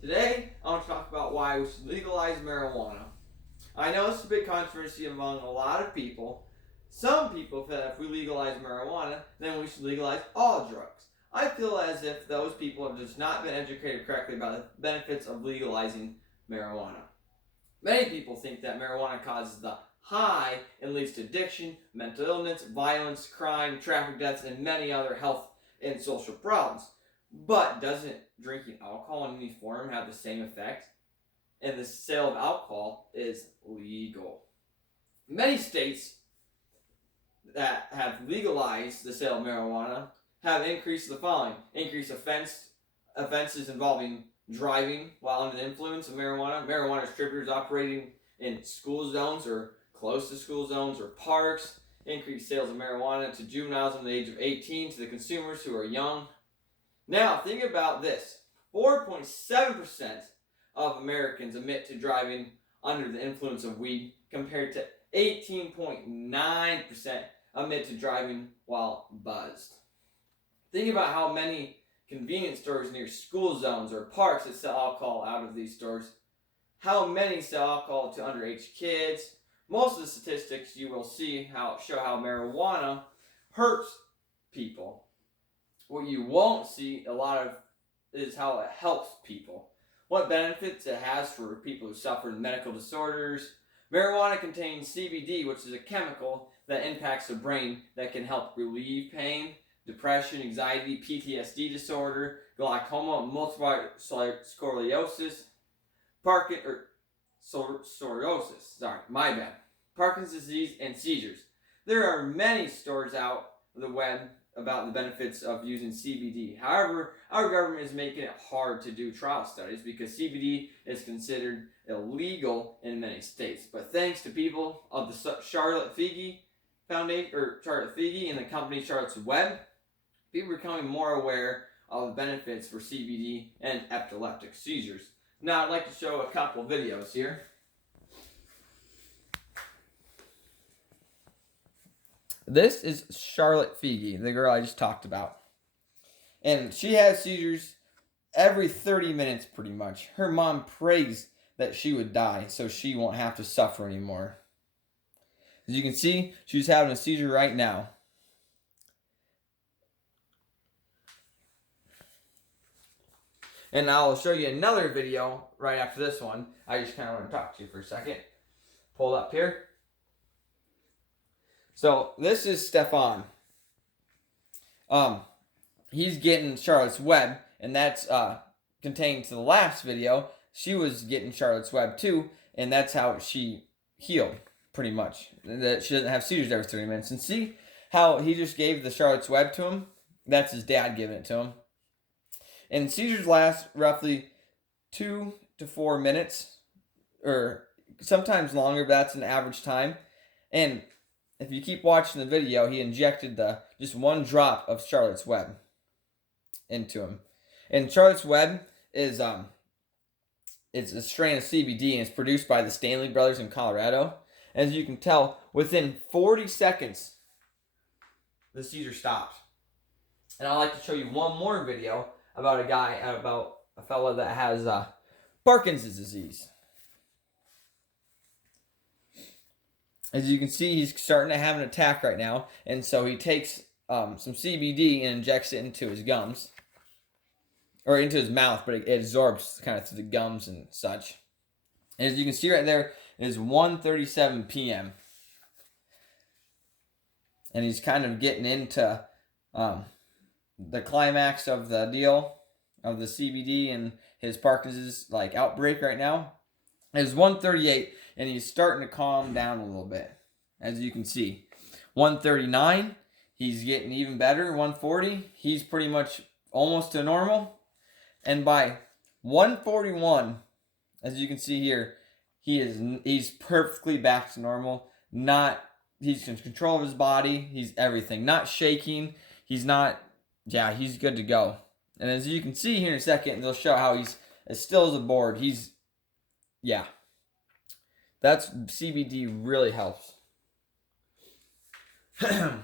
Today, I want to talk about why we should legalize marijuana. I know it's a big controversy among a lot of people. Some people feel that if we legalize marijuana, then we should legalize all drugs. I feel as if those people have just not been educated correctly about the benefits of legalizing marijuana. Many people think that marijuana causes the high and leads to addiction, mental illness, violence, crime, traffic deaths, and many other health and social problems. But doesn't drinking alcohol in any form have the same effect? And the sale of alcohol is legal. Many states that have legalized the sale of marijuana have increased the following: increased offenses involving driving while under the influence of marijuana, marijuana distributors operating in school zones or close to school zones or parks, increased sales of marijuana to juveniles under the age of 18 to the consumers who are young. Now, think about this. 4.7% of Americans admit to driving under the influence of weed, compared to 18.9% admit to driving while buzzed. Think about how many convenience stores near school zones or parks that sell alcohol out of these stores. How many sell alcohol to underage kids? Most of the statistics you will see show how marijuana hurts people. What you won't see a lot of is how it helps people. What benefits it has for people who suffer medical disorders. Marijuana contains CBD, which is a chemical that impacts the brain that can help relieve pain, depression, anxiety, PTSD disorder, glaucoma, multiple sclerosis, Parkinson's disease, and seizures. There are many stories out on the web about the benefits of using CBD. However, our government is making it hard to do trial studies because CBD is considered illegal in many states. But thanks to people of the Charlotte Figi Foundation, or Charlotte Figi, and the company Charlotte's Web, people are becoming more aware of the benefits for CBD and epileptic seizures. Now, I'd like to show a couple videos here. This is Charlotte Figi, the girl I just talked about. And she has seizures every 30 minutes pretty much. Her mom prays that she would die so she won't have to suffer anymore. As you can see, she's having a seizure right now. And I'll show you another video right after this one. I just kind of want to talk to you for a second. Pull it up here. So this is Stefan. He's getting Charlotte's Web, and that's contained to the last video. She was getting Charlotte's Web too, and that's how she healed, pretty much. That she doesn't have seizures every 30 minutes. And see how he just gave the Charlotte's Web to him? That's his dad giving it to him. And seizures last roughly 2 to 4 minutes, or sometimes longer, but that's an average time. And if you keep watching the video, he injected just one drop of Charlotte's Web into him. And Charlotte's Web is it's a strain of CBD, and it's produced by the Stanley brothers in Colorado. As you can tell, within 40 seconds, the seizure stopped. And I'd like to show you one more video about a fella that has Parkinson's disease. As you can see, he's starting to have an attack right now, and so he takes some CBD and injects it into his gums, or into his mouth, but it absorbs kind of through the gums and such. And as you can see right there, it is 1:37 p.m. And he's kind of getting into the climax of the deal of the CBD and his Parkinson's outbreak right now. It's 1:38, and he's starting to calm down a little bit. As you can see, 1:39, he's getting even better. 1:40, he's pretty much almost to normal. And by 1:41, as you can see here, he's perfectly back to normal. He's in control of his body. He's everything. Not shaking. He's good to go. And as you can see here in a second, they'll show how he's as still as a board. That's CBD really helps. After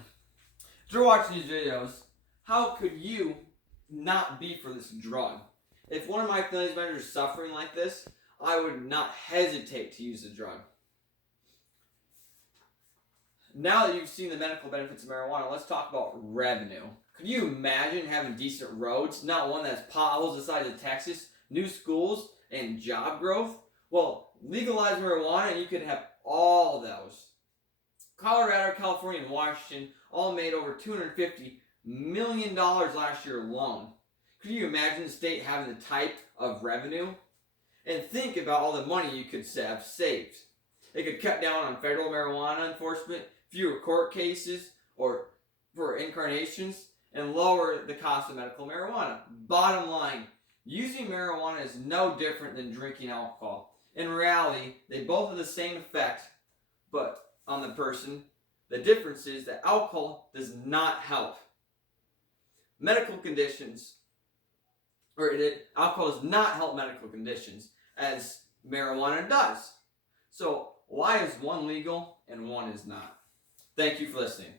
watching these videos, how could you not be for this drug? If one of my family members is suffering like this, I would not hesitate to use the drug. Now that you've seen the medical benefits of marijuana, let's talk about revenue. Could you imagine having decent roads, not one that's potholes the size of Texas, new schools, and job growth? Well, legalize marijuana and you could have all those. Colorado, California, and Washington all made over $250 million last year alone. Could you imagine the state having the type of revenue? And think about all the money you could have saved. It could cut down on federal marijuana enforcement, fewer court cases or for incarnations, and lower the cost of medical marijuana. Bottom line, using marijuana is no different than drinking alcohol. In reality, they both have the same effect, but on the person, the difference is that alcohol does not help. Medical conditions, alcohol does not help medical conditions as marijuana does. So why is one legal and one is not? Thank you for listening.